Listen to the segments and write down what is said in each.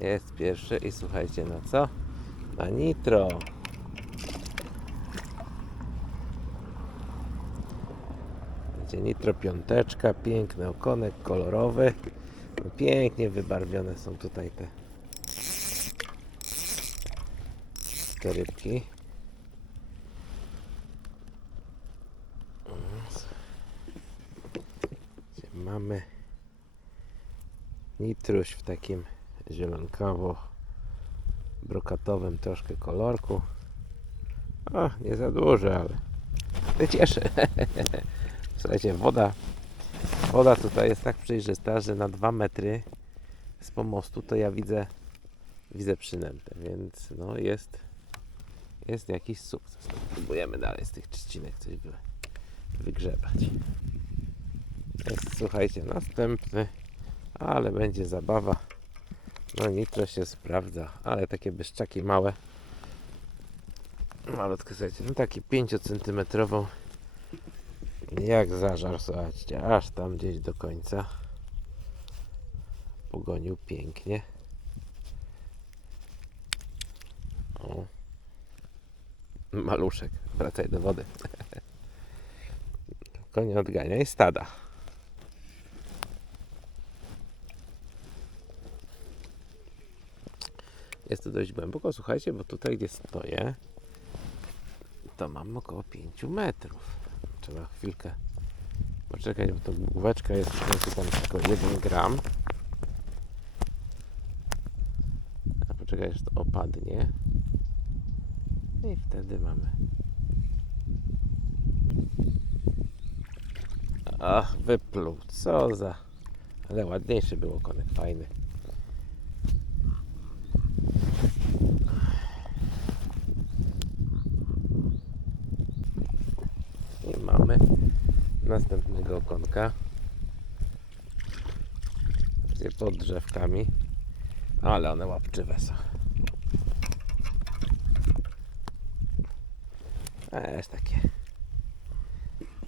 Jest pierwszy i słuchajcie na co? Na nitro. Będzie nitro piąteczka, piękny okonek kolorowy. No, Pięknie wybarwione są tutaj te, te rybki. Mamy nitruś w takim zielonkawo brokatowym troszkę kolorku. O, nie za duży, ale ale cieszy. Słuchajcie, woda woda tutaj jest tak przejrzysta, że na 2 metry z pomostu to ja widzę widzę przynętę, więc no jest jest jakiś sukces. No, próbujemy dalej z tych trzcinek coś wy, wygrzebać. Słuchajcie, następny, ale będzie zabawa. No nitro się sprawdza, ale takie byszczaki małe. Malutkie, słuchajcie, no taki 5 centymetrową jak zażar, słuchajcie, aż tam gdzieś do końca. Pogonił pięknie. O. Maluszek, wracaj do wody. Konie odganiaj stada. Jest to dość głęboko, słuchajcie, bo tutaj gdzie stoję, to mam około 5 metrów. Trzeba chwilkę poczekać, bo to główeczka jest w końcu tam tylko 1 gram. A poczekaj, aż to opadnie. I wtedy mamy. Ach, wypluł. Co za. Ale ładniejszy był okonek, fajny. I mamy następnego okonka. Gdzie pod drzewkami. Ale one łapczywe są. Też takie.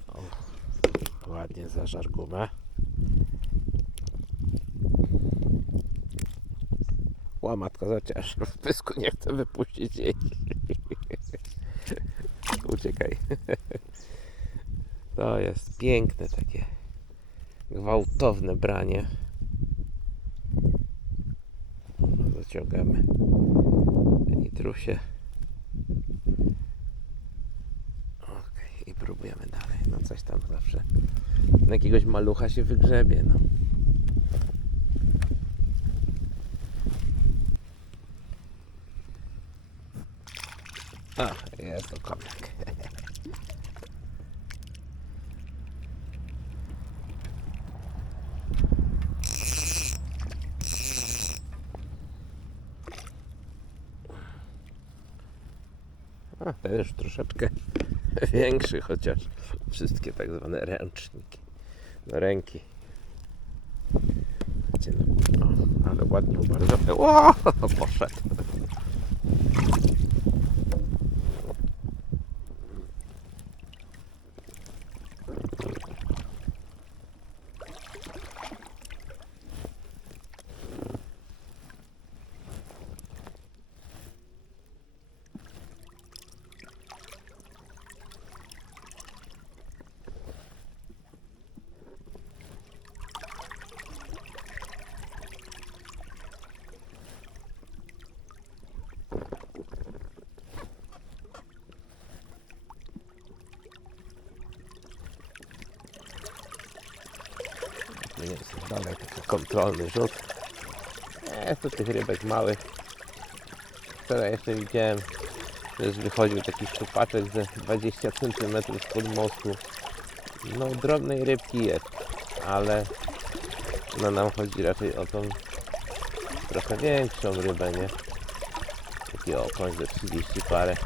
O, ładnie zażar gumę. Łamatko zacież w pysku nie chcę wypuścić jej. Uciekaj. To jest piękne takie gwałtowne branie. Zaciągamy nitrusie. Okej, i próbujemy dalej. No coś tam zawsze na jakiegoś malucha się wygrzebie, no. A, jest okonek. Już troszeczkę większy, chociaż wszystkie tak zwane ręczniki. No ręki. Wiecie, no, ale ładnie bardzo. O, poszedł. Nie jest dalej taki kontrolny rzut. Jest to tych rybek małych. Wczoraj jeszcze widziałem, już wychodził taki szczupaczek ze 20 cm spod mostu. No drobnej rybki jest, ale no nam chodzi raczej o tą trochę większą rybę, nie? Taki okoń ze 30 parę.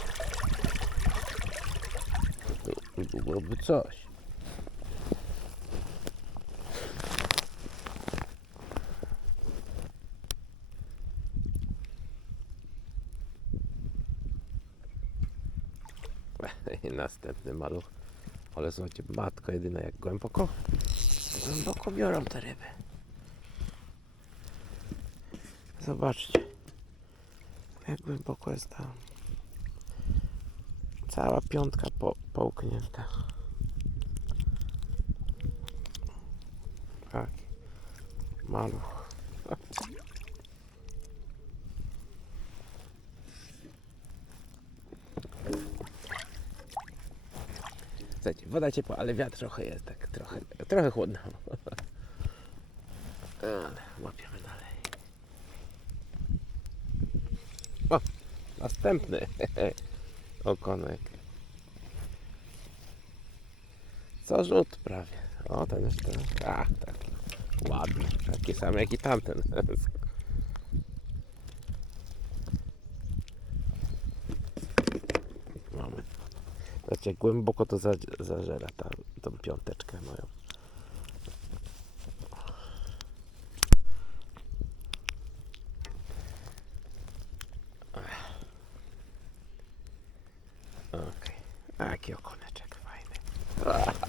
To byłoby coś. I następny maluch. Ale słuchajcie, matko jedyna jak głęboko. Głęboko biorą te ryby. Zobaczcie, jak głęboko jest tam. Cała piątka po, połknięta. Tak. Maluch. Słuchajcie, woda ciepła, ale wiatr trochę jest tak, trochę, trochę chłodno. Ale łapiemy dalej. O, następny okonek. Co rzut prawie. O, ten jeszcze. Ach, tak. Ładny. Taki sam jak i tamten. Mamy. Jak głęboko to za, zażera ta, tą piąteczkę moją. Okej. Jaki okoneczek fajny.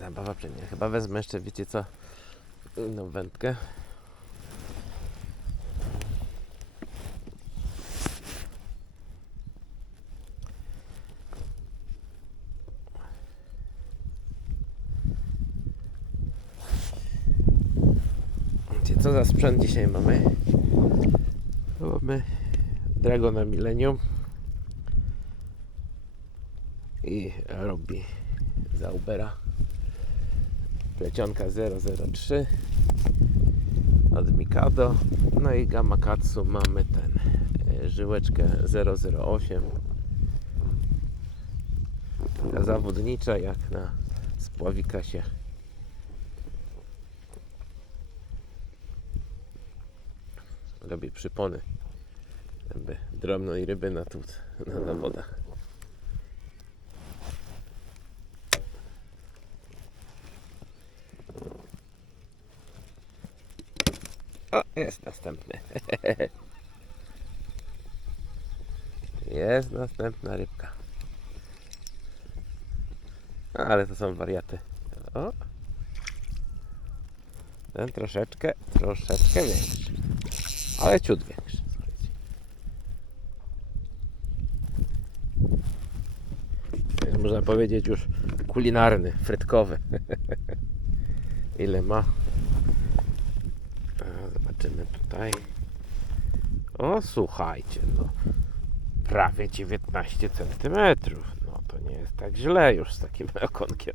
Zabawa przy mnie. Chyba wezmę jeszcze, wiecie co, inną wędkę. Wiecie co za sprzęt dzisiaj mamy? Mamy Dragona Millennium. I robi za Ubera. Plecionka 003 od Mikado. No i Gamakatsu mamy ten e, żyłeczkę 008 taka zawodnicza jak na spławika się robi przypony aby drobną i ryby na, tu, na, na wodach. O, jest następny. Jest następna rybka. Ale to są wariaty. O. Ten troszeczkę, troszeczkę większy. Ale ciut większy. Jest, można powiedzieć już kulinarny, frytkowy. Ile ma? Zobaczymy tutaj. O, słuchajcie, no prawie 19 cm. No to nie jest tak źle już z takim okonkiem.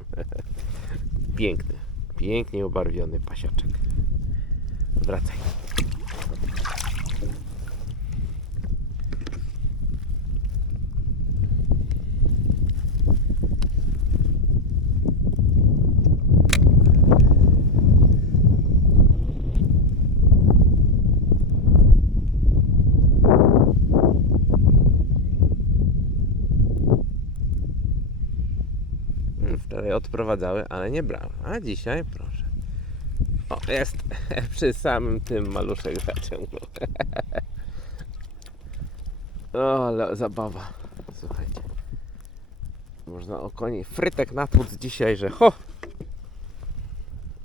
Piękny, pięknie ubarwiony pasiaczek. Wracaj. Wczoraj odprowadzały, ale nie brały. A dzisiaj proszę. O, jest przy samym tym maluszek zaciągnął. O, ale zabawa. Słuchajcie. Można o koni frytek natłuc dzisiaj, że ho!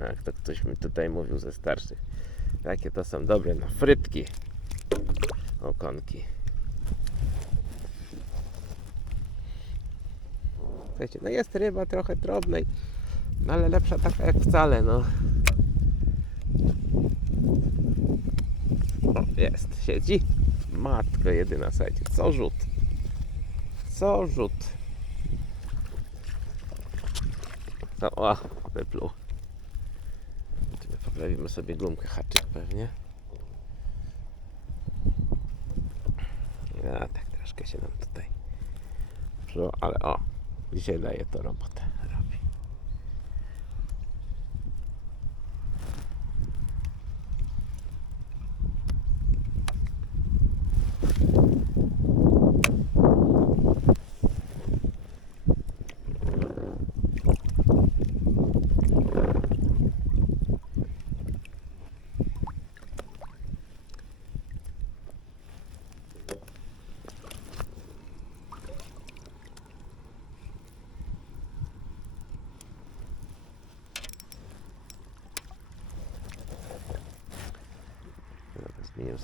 Jak to ktoś mi tutaj mówił ze starszych. Jakie to są dobre na frytki. Okonki. Słuchajcie, no jest ryba trochę drobnej, no ale lepsza taka jak wcale, no. Jest, siedzi. Matko jedyna, słuchajcie, co rzut. Co rzut. No, o, wypluł. Poprawimy sobie gumkę haczyk pewnie. A tak troszkę się nam tutaj. przyło- Ale o, Dzisiaj daje to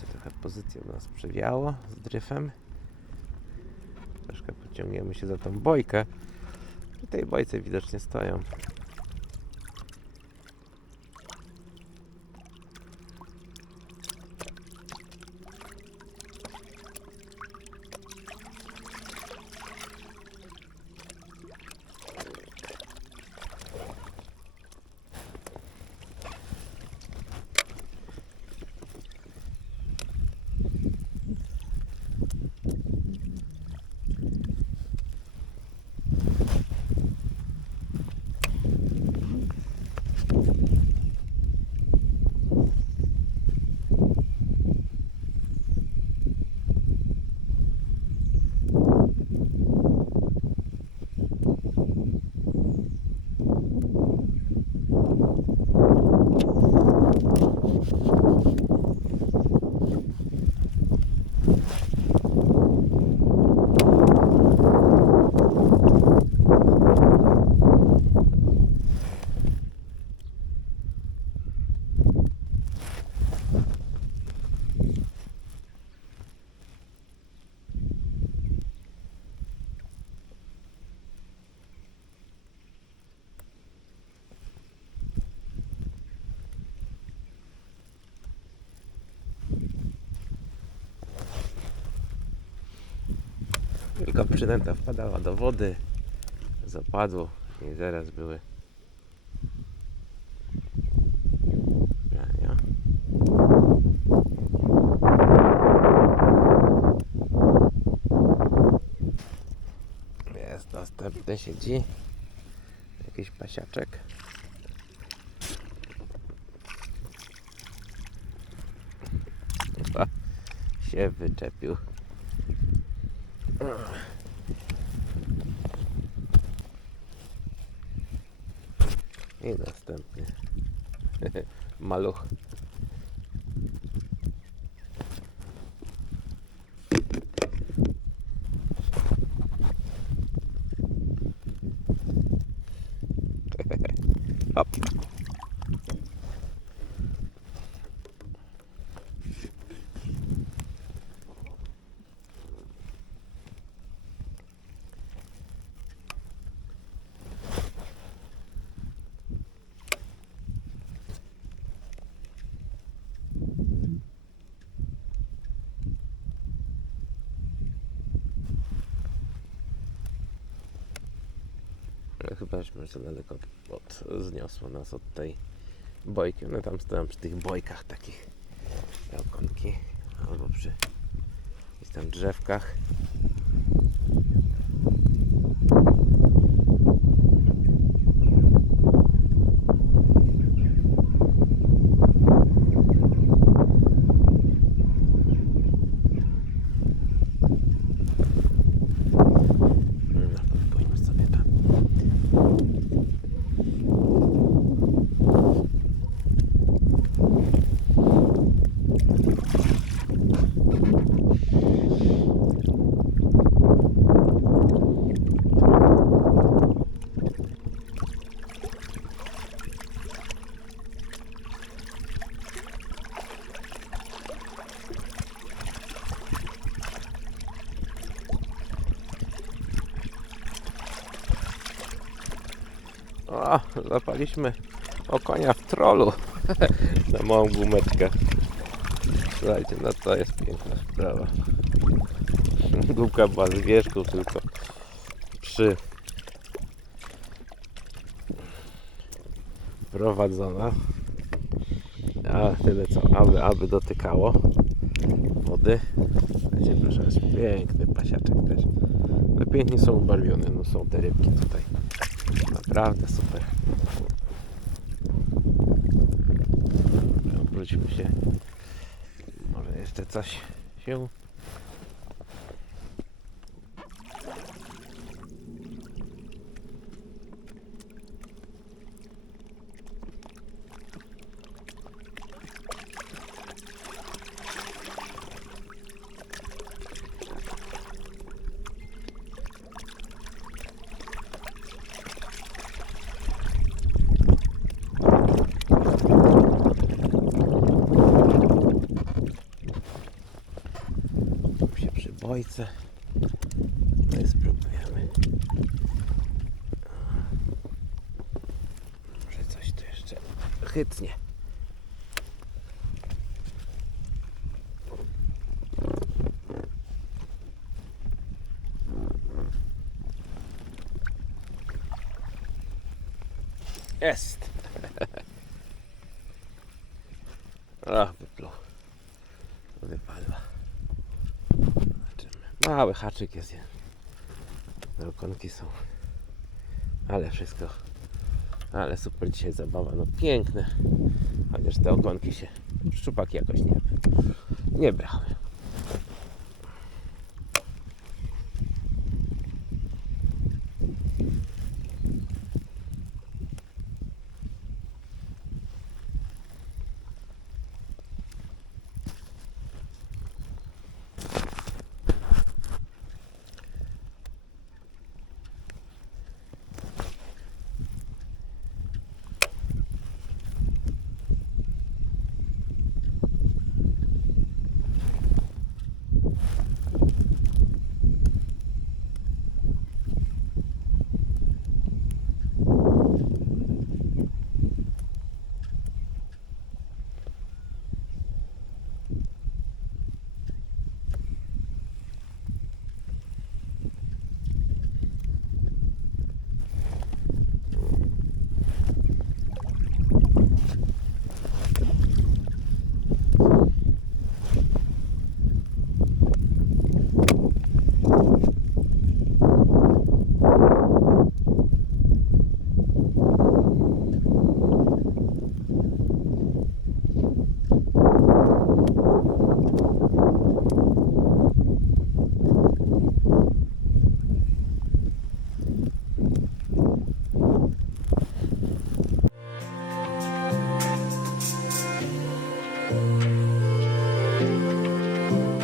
Sobie trochę nas przewiało z dryfem. Troszkę pociągniemy się za tą bojkę. W tej bojce widocznie stoją. Tylko przynęta wpadała do wody, zapadło i zaraz były. Jest następny siedzi. Jakiś pasiaczek. Chyba się wyczepił. I następny maluch. Hop. Za daleko od, zniosło nas od tej bojki. One tam stoją przy tych bojkach takich okonki albo przy jakichś tam drzewkach. No, pójdźmy sobie tam. O, zapaliśmy o konia w trolu na małą gumeczkę. Słuchajcie, no to jest piękna sprawa. Gumka była z wierzchu tylko przy prowadzona. A tyle co, aby, aby dotykało wody. Słuchajcie, proszę, jest piękny pasiaczek też. Ale pięknie są ubarwione, no są te rybki tutaj. Naprawdę super. Dobra, Obróćmy się. Może jeszcze coś się. Ojca. I spróbujemy. Może coś tu jeszcze chytnie. Jest. Ach, wypluł. Wypadła. Zobaczymy. Mały haczyk jest. Te okonki są. Ale wszystko. Ale super dzisiaj zabawa. No piękne. Chociaż te okonki się. Szczupaki jakoś nie, nie brały.